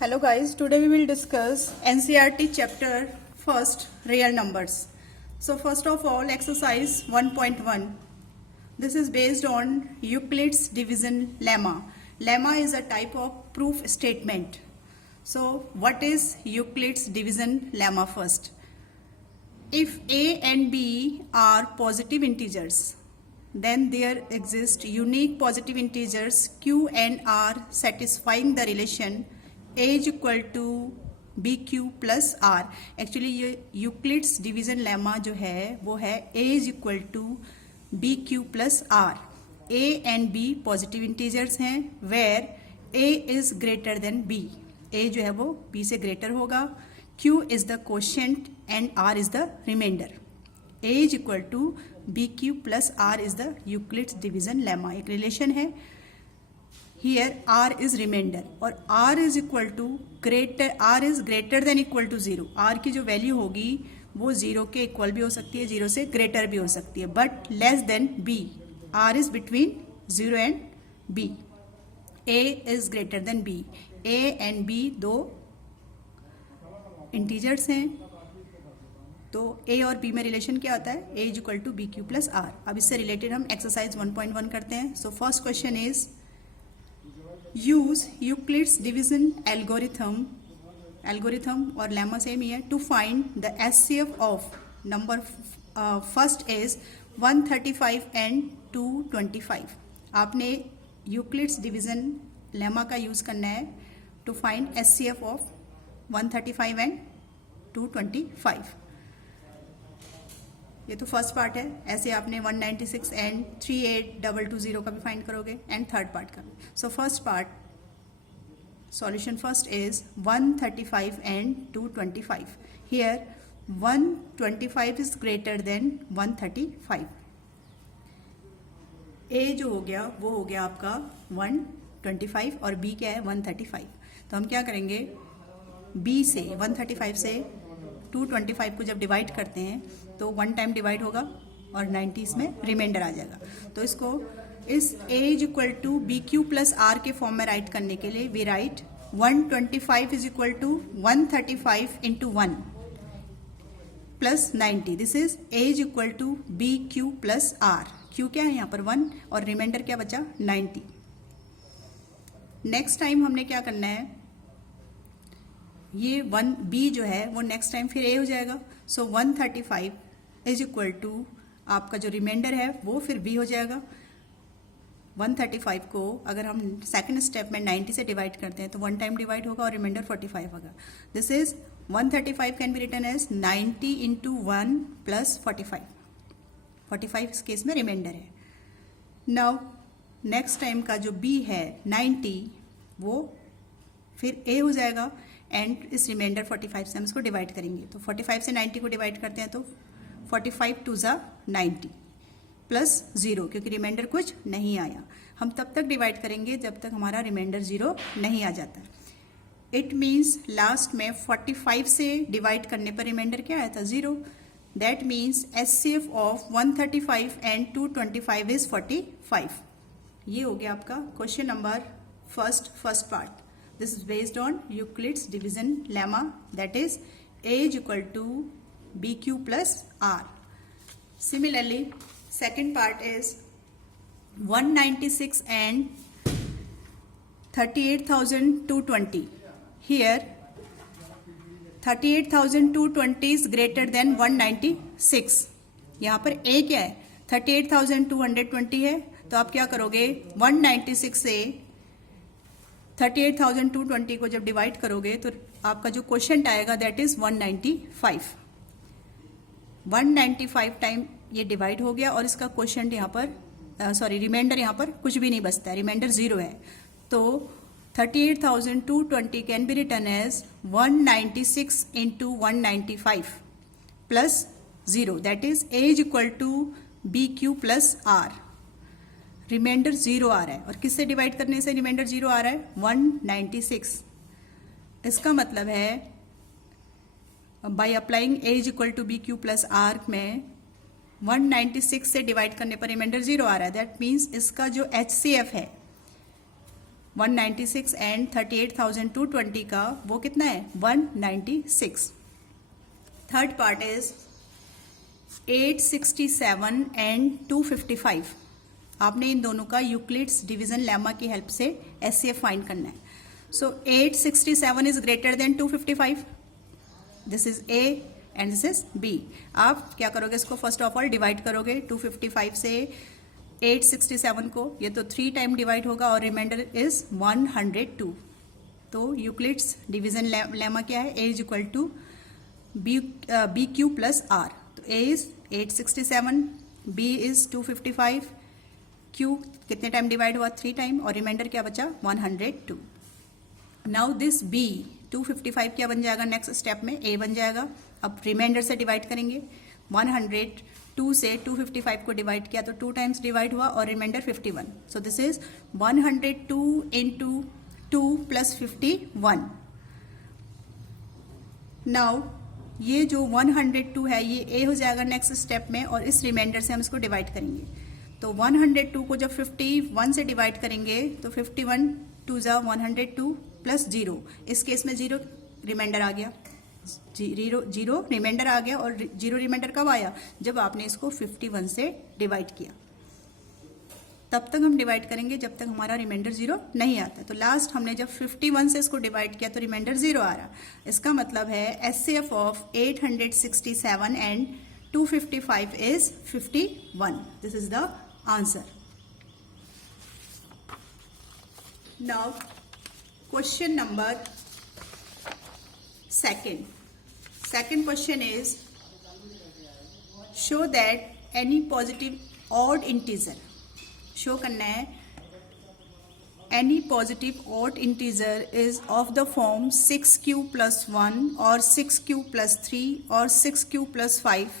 Hello guys, today we will discuss NCERT chapter first real numbers. So first of all, exercise 1.1. This is based on Euclid's division lemma. Lemma is a type of proof statement. So what is Euclid's division lemma first? If A and B are positive integers, then there exist unique positive integers Q and R satisfying the relation A is equal to B Q plus r. Actually ये Euclid's division lemma जो है वो है a is equal to B Q plus r. A and b positive integers हैं where a is greater than b. A जो है वो b से ग्रेटर होगा. Q is the quotient and r is the remainder. A is equal to B Q plus r is the Euclid's division lemma. एक relation है. Here R is remainder और R is equal to R is greater than equal to 0. R की जो value होगी वो 0 के equal भी हो सकती है, 0 से ग्रेटर भी हो सकती है, but less than B. R is between 0 and B. A is greater than B. A and B दो इंटीजर्स हैं. तो A और B में रिलेशन क्या होता है? A is equal to B Q plus R. अब इससे रिलेटेड हम एक्सरसाइज 1.1 करते हैं. So first question is use Euclid's division algorithm और lemma सेम ही है to find the HCF of number first is 135 and 225. आपने Euclid's division lemma का यूज करना है to find HCF of 135 and 225. ये तो फर्स्ट पार्ट है. ऐसे आपने 196 एंड 38220 का भी फाइंड करोगे एंड थर्ड पार्ट का भी. So first part solution first is 135 and 225. Here 125 is greater then 135. ए जो हो गया वो हो गया आपका 125 और बी क्या है 135. तो हम क्या करेंगे, बी से 135 से 225 को जब डिवाइड करते हैं तो 1 टाइम डिवाइड होगा और 90 इसमें रिमाइंडर आ जाएगा. तो इसको इस a is equal to B Q plus R के फॉर्म में राइट करने के लिए we write 125 is equal to 135 into 1 plus 90. This is a is equal to B Q plus R. Q क्या है यहाँ पर 1 और रिमाइंडर क्या बचा 90. नेक्स्ट टाइम हमने क्या करना है, ये 1 बी जो है वो नेक्स्ट टाइम फिर ए हो जाएगा. सो 135 इज इक्वल टू आपका जो रिमाइंडर है वो फिर बी हो जाएगा. 135 को अगर हम सेकंड स्टेप में 90 से डिवाइड करते हैं तो 1 टाइम डिवाइड होगा और रिमाइंडर 45 होगा. This is 135 can be written as 90 into 1 plus 45. 45 इस केस में रिमाइंडर है. नाउ नेक्स्ट टाइम का जो बी है 90 वो फिर ए हो जाएगा एंड इस रिमाइंडर 45 से हम इसको डिवाइड करेंगे. तो 45 से 90 को डिवाइड करते हैं तो 45 टू ज़ा 90 प्लस 0, क्योंकि रिमाइंडर कुछ नहीं आया. हम तब तक डिवाइड करेंगे जब तक हमारा रिमाइंडर 0 नहीं आ जाता. इट मीन्स लास्ट में 45 से डिवाइड करने पर रिमाइंडर क्या आया था 0. That means HCF of 135 and 225 is 45. ये हो गया आपका question number first part. This is based on Euclid's division lemma, that is A is equal to BQ plus R. Similarly, second part is 196 and 38,220. Here 38,220 is greater than 196. यहाँ पर A क्या है 38,220 है. तो आप क्या करोगे 196 से 38,220 को जब डिवाइड करोगे तो आपका जो क्वोशंट आएगा दैट इज 195. 195 टाइम ये डिवाइड हो गया और इसका क्वोशंट यहाँ पर रिमाइंडर यहाँ पर कुछ भी नहीं बचता है, रिमाइंडर 0 है. तो 38,220 can be written as 196 into 195 plus 0. That is A is equal to B Q plus R. Remainder 0 आ रहा है और किससे डिवाइड करने से रिमाइंडर 0 आ रहा है 196. इसका मतलब है by applying A is equal to B Q plus are में 196 से डिवाइड करने पर रिमाइंडर 0 आ रहा है. दैट मीन्स इसका जो HCF है 196 एंड 38,220 का वो कितना है 196. Third part is 867 and 255. आपने इन दोनों का यूक्लिड्स डिवीजन लेमा की हेल्प से एचसीएफ फाइंड करना है. So 867 is greater than 255. This is A and this is B. आप क्या करोगे, इसको फर्स्ट ऑफ ऑल डिवाइड करोगे 255 से 867 को. ये तो 3 टाइम डिवाइड होगा और रिमाइंडर इज 102. तो यूक्लिड्स डिवीजन लेमा क्या है, a is equal to B Q plus r. तो a is 867, b is 255, q कितने टाइम डिवाइड हुआ 3 टाइम और रिमाइंडर क्या बचा 102. नाउ दिस बी 255 क्या बन जाएगा नेक्स्ट स्टेप में, ए बन जाएगा. अब रिमाइंडर से डिवाइड करेंगे. 102 से 255 को डिवाइड किया तो 2 टाइम्स डिवाइड हुआ और remainder 51. So this is 102 into 2 plus 51. Now ये जो 102 है ये ए हो जाएगा नेक्स्ट स्टेप में और इस रिमाइंडर से हम इसको डिवाइड करेंगे. तो 102 को जब 51 से डिवाइड करेंगे तो 51 2 जा 102 प्लस 0. इस केस में 0 रिमाइंडर आ गया, जीरो रिमाइंडर आ गया. और 0 रिमाइंडर कब आया, जब आपने इसको 51 से डिवाइड किया. तब तक हम डिवाइड करेंगे जब तक हमारा रिमाइंडर 0 नहीं आता. तो लास्ट हमने जब 51 से इसको डिवाइड किया तो रिमाइंडर 0 आ रहा. इसका मतलब है HCF of 867 and 255 is 51. This is the answer. Now, question number second. Second question is, show that any positive odd integer. Show करना है any positive odd integer is of the form 6q plus 1 or 6q plus 3 or 6q plus 5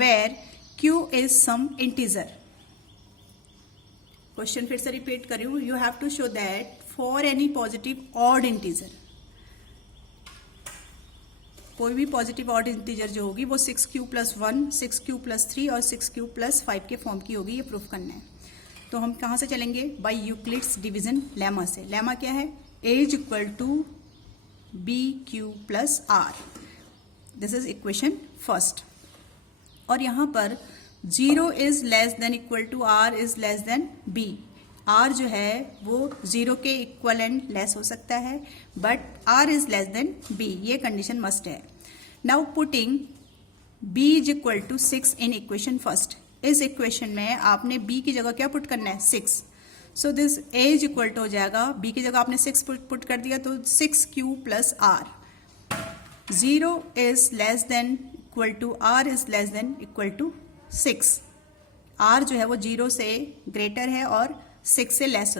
where q is some integer. Question फिर से repeat कर रही हूं. You have to show that for any positive odd integer, कोई भी positive odd integer जो होगी वो 6q प्लस 1, 6q प्लस 3 और 6q प्लस 5 के फॉर्म की होगी. ये प्रूफ करना है. तो हम कहाँ से चलेंगे, बाय यूक्लिड्स डिवीजन लेमा से. लेमा क्या है, a is equal to B Q plus r. This is equation first. और यहाँ पर 0 is less than equal to r is less than b. R जो है वो 0 के इक्वल एंड लेस हो सकता है, but r is less than b. ये कंडीशन मस्ट है. Now putting b is equal to 6 in equation first. इस इक्वेशन में आपने b की जगह क्या पुट करना है 6. So this a is equal to हो जाएगा, b की जगह आपने 6 पुट कर दिया तो 6q plus r. 0 is less than equal to r is less than equal to 6. r जो है वो 0 से ग्रेटर है और 6 से लेस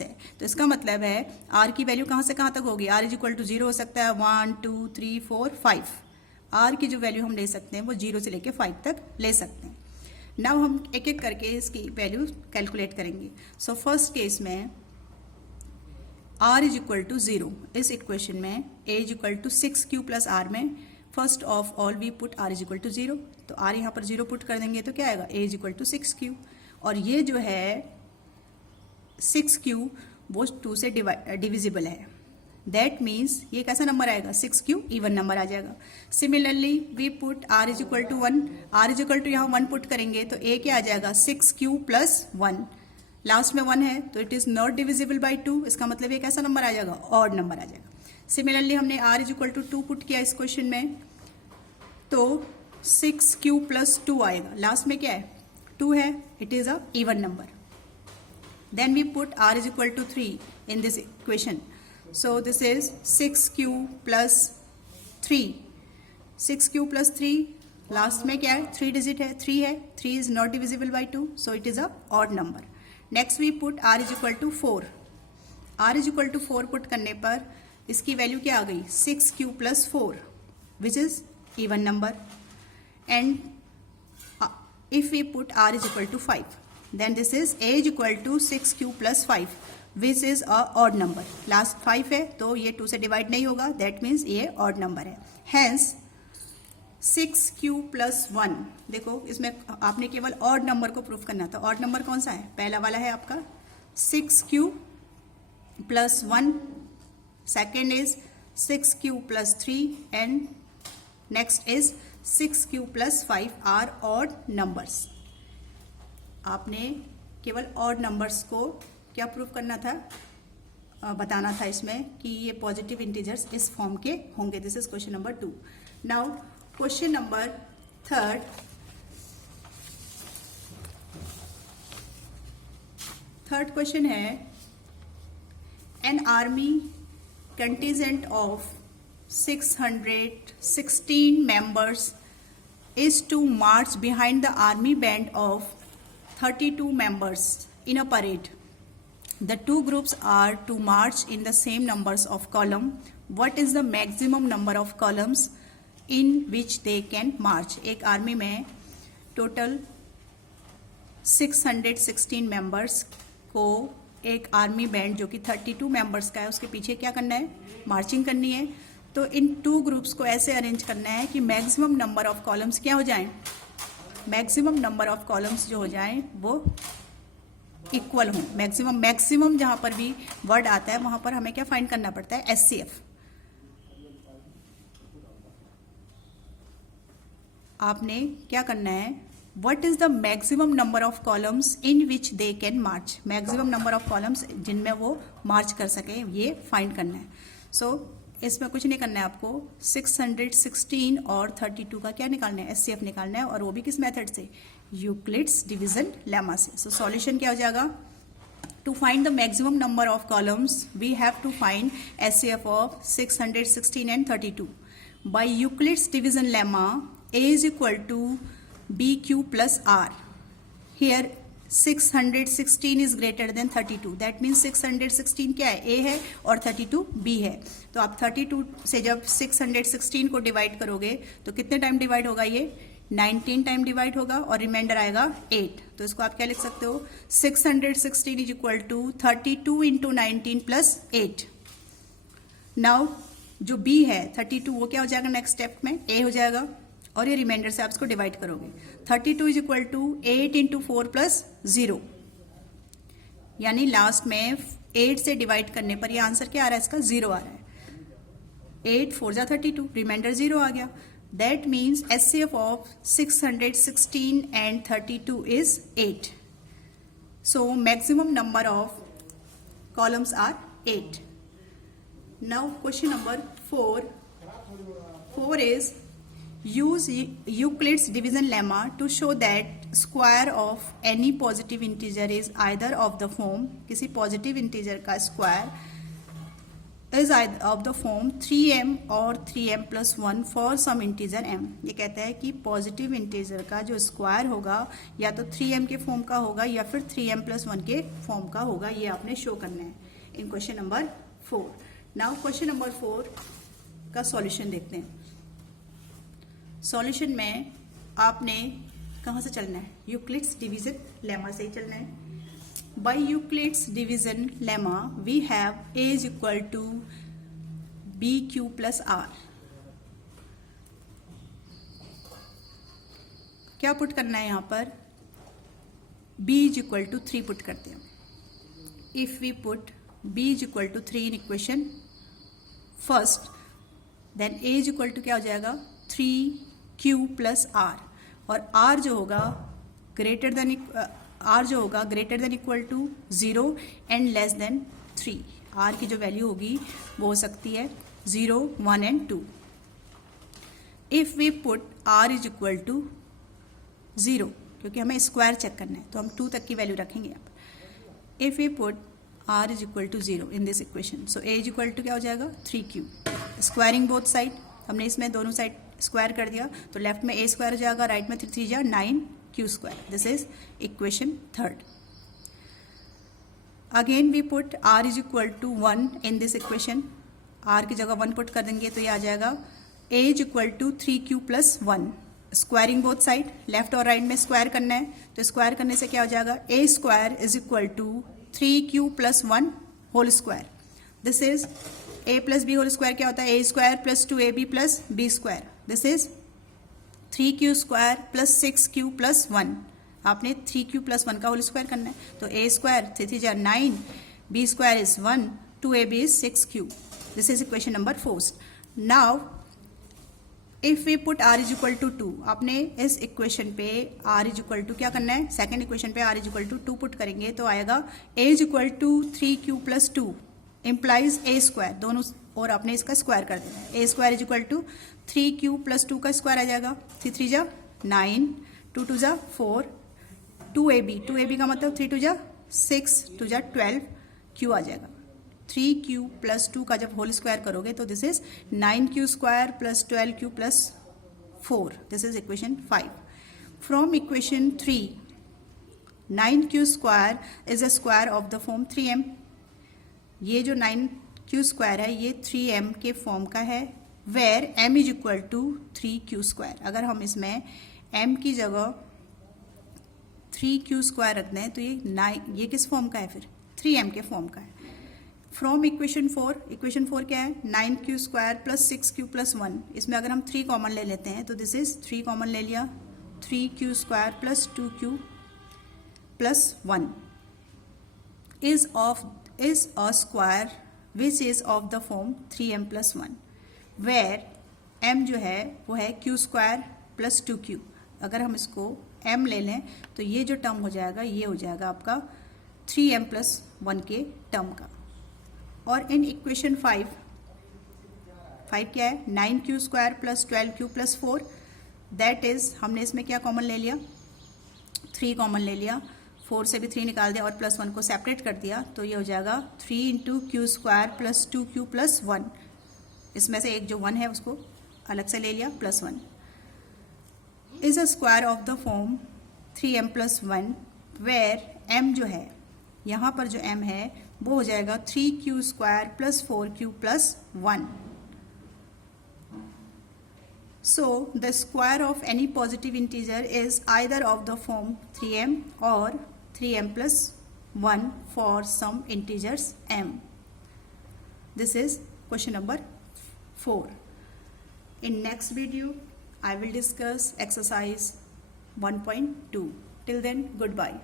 है. तो इसका मतलब है r की वैल्यू कहाँ से कहाँ तक होगी, r इज इक्वल टू 0 हो सकता है 1 2 3 4 5. r की जो वैल्यू हम ले सकते हैं वो 0 से लेके 5 तक ले सकते हैं. नाउ हम एक एक करके इसकी वैल्यू कैलकुलेट करेंगे. सो फर्स्ट केस में r इज इक्वल टू 0. इस इक्वेशन में a is equal to 6q plus are में first of all we put r is equal to 0. तो r यहाँ पर 0 पुट कर देंगे तो क्या आएगा, a is equal to 6q. और ये जो है 6q वो 2 से डिविजिबल है. दैट मीन्स ये कैसा नंबर आएगा, 6q इवन नंबर आ जाएगा. Similarly we put r is equal to 1. r is equal to यहाँ 1 पुट करेंगे तो a क्या आ जाएगा 6q प्लस 1. लास्ट में 1 है तो it is not divisible by 2. इसका मतलब ये कैसा नंबर आ जाएगा, ऑड नंबर आ जाएगा. सिमिलरली हमने r is equal to 2 put किया इस क्वेश्चन में तो 6q प्लस 2 आएगा. लास्ट में क्या है 2 है, it is a even number. Then we put r is equal to 3 in this equation. So this is 6q plus 3. 6q plus 3 last में क्या है 3 डिजिट है, 3 है. 3 is not divisible by 2, so it is a odd number. Next we put r is equal to 4. r is equal to 4 put करने पर इसकी value क्या आ गई 6q plus 4 which is even number. And if we put r is equal to 5 then this is a is equal to 6q plus 5 which is a odd number. Last 5 है तो ये 2 से divide नहीं होगा, that means ये odd number है. Hence 6q plus 1. देखो इसमें आपने केवल ऑड नंबर को प्रूफ करना था. ऑड नंबर कौन सा है, पहला वाला है आपका 6q plus 1, second is 6q plus 3, and next is 6q plus 5 are odd numbers. आपने केवल odd numbers को क्या प्रूव करना था, बताना था इसमें कि ये पॉजिटिव इंटीजर्स इस फॉर्म के होंगे. This is question number 2. Now question number 3. Third question है, an army contingent of 616 members is to march behind the army band of 32 members in a parade. The two groups are to march in the same numbers of column. What is the maximum number of columns in which they can march? एक army में total 616 members को एक army band जो कि 32 members का है उसके पीछे क्या करना है, मार्चिंग करनी है. तो इन टू ग्रुप्स को ऐसे अरेंज करना है कि मैक्सिमम नंबर ऑफ कॉलम्स क्या हो जाएं, मैक्सिमम नंबर ऑफ कॉलम्स जो हो जाएं वो इक्वल हों. मैक्सिमम जहां पर भी वर्ड आता है वहां पर हमें क्या फाइंड करना पड़ता है, एचसीएफ. आपने क्या करना है, what is the maximum number of columns in which they can March, maximum number of columns जिनमें वो मार्च कर सके, ये फाइंड करना है. सो इसमें कुछ नहीं करना है आपको, 616 और 32 का क्या निकालना है, एचसीएफ निकालना है, और वो भी किस मेथड से, यूक्लिड्स डिवीजन लेमा से. सो सॉल्यूशन क्या हो जाएगा, to find the maximum number of columns we have to find HCF of 616 and 32 by Euclid's division lemma. A is equal to BQ plus R. Here 616 is greater than 32. That means 616 क्या है, A है और 32 B है. तो आप 32 से जब 616 को डिवाइड करोगे तो कितने टाइम डिवाइड होगा, ये 19 टाइम डिवाइड होगा और रिमाइंडर आएगा 8. तो इसको आप क्या लिख सकते हो, 616 is equal to 32 into 19 plus 8. Now जो B है 32 वो क्या हो जाएगा, नेक्स्ट स्टेप में A हो जाएगा और ये रिमाइंडर से आप इसको डिवाइड करोगे. 32 is equal to 8 into 4 plus 0, यानी लास्ट में 8 से डिवाइड करने पर ये आंसर क्या आ रहा है, इसका 0 आ रहा है. 8 4 जा 32, रिमाइंडर 0 आ गया. That means HCF of 616 and 32 is 8. So maximum number of columns are 8. Now question number 4 is use Euclid's division lemma to show that square of any positive integer is either of the form, किसी positive integer का square is either of the form 3m और 3m plus 1 for some integer m. ये कहता है कि positive integer का जो square होगा या तो 3m के फॉर्म का होगा या फिर 3m plus 1 के फॉर्म का होगा. ये आपने शो करना है in question number 4. Now question number 4 का सॉल्यूशन देखते हैं. सॉल्यूशन में आपने कहाँ से चलना है, यूक्लिड्स डिवीजन लेमा से ही चलना है. By Euclid's division lemma we have A is equal to BQ plus R. क्या पुट करना है यहाँ पर, B is equal to 3 put करते हैं. If we put B is equal to 3 in equation first, then A is equal to क्या हो जाएगा, 3Q प्लस R, और R जो होगा greater than equal to 0 and less than 3. R की जो वैल्यू होगी वो हो सकती है 0, 1 and 2. If we put R is equal to 0, क्योंकि हमें स्क्वायर चेक करना है तो हम 2 तक की वैल्यू रखेंगे यहाँ पर. If we put R is equal to 0 in this equation, so A is equal to क्या हो जाएगा, 3Q. स्क्वायरिंग बोथ साइड, हमने इसमें दोनों साइड स्क्वायर कर दिया तो लेफ्ट में A स्क्वायर हो जाएगा, राइट में 3 जा 9Q square. This is equation 3rd. Again we put R is equal to 1 in this equation. R की जगह 1 पुट कर देंगे तो ये आ जाएगा A is equal to 3Q plus 1. Squaring both side, left और राइट में स्क्वायर करना है तो स्क्वायर करने से क्या हो जाएगा, A square is equal to 3Q plus 1 whole square. This is A plus b whole square क्या होता है, A square plus 2AB plus B square. This is 3Q square plus 6Q plus 1. आपने 3Q plus 1 का whole square करना है तो A square 3 जा 9 b square is 1, 2ab is 6q. This is equation number 4. Now if we put r is equal to 2, आपने इस equation पे r is equal to क्या करना है, सेकेंड इक्वेशन पे r is equal to 2 put करेंगे तो आएगा a is equal to 3q plus 2 implies a square, दोनों और आपने इसका स्क्वायर कर देना है. a square is equal to 3q plus 2 का स्क्वायर आ जाएगा, 3 3 जा 9, 2 2 जा 4, 2ab का मतलब 3 2 जा 6, 2 जा 12, q आ जाएगा. 3q प्लस 2 का जब होल स्क्वायर करोगे तो this is 9q square plus 12q plus 4. This is equation 5. From equation 3, 9q square is a square of the form 3m. ये जो 9q स्क्वायर है ये 3m के फॉर्म का है, where m is equal to 3q square. अगर हम इसमें m की जगह 3q स्क्वायर रखते हैं तो ये किस फॉर्म का है, फिर 3m के फॉर्म का है. फ्रॉम इक्वेशन 4 क्या है, 9q square plus 6q plus 1. इसमें अगर हम 3 कॉमन ले लेते हैं तो दिस इज 3 कॉमन ले लिया, 3q square plus 2q plus 1 is a square which is of the form 3m plus 1, where m जो है वो है q स्क्वायर प्लस 2q. अगर हम इसको m ले लें तो ये जो टर्म हो जाएगा ये हो जाएगा आपका 3m प्लस 1 के टर्म का. और इन इक्वेशन 5 क्या है, 9q square plus 12q plus 4, that is हमने इसमें क्या कॉमन ले लिया, 3 कॉमन ले लिया, 4 से भी 3 निकाल दिया और प्लस 1 को सेपरेट कर दिया तो ये हो जाएगा 3 into Q square plus 2q plus 1. इसमें से एक जो 1 है उसको अलग से ले लिया, plus 1 is a square of the form 3m plus 1, where m जो है यहाँ पर जो m है वो हो जाएगा 3q square plus 4q plus 1. So the square of any positive integer is either of the form 3m और 3m plus 1 for some integers m. This is question number 4. In next video, I will discuss exercise 1.2. Till then, goodbye.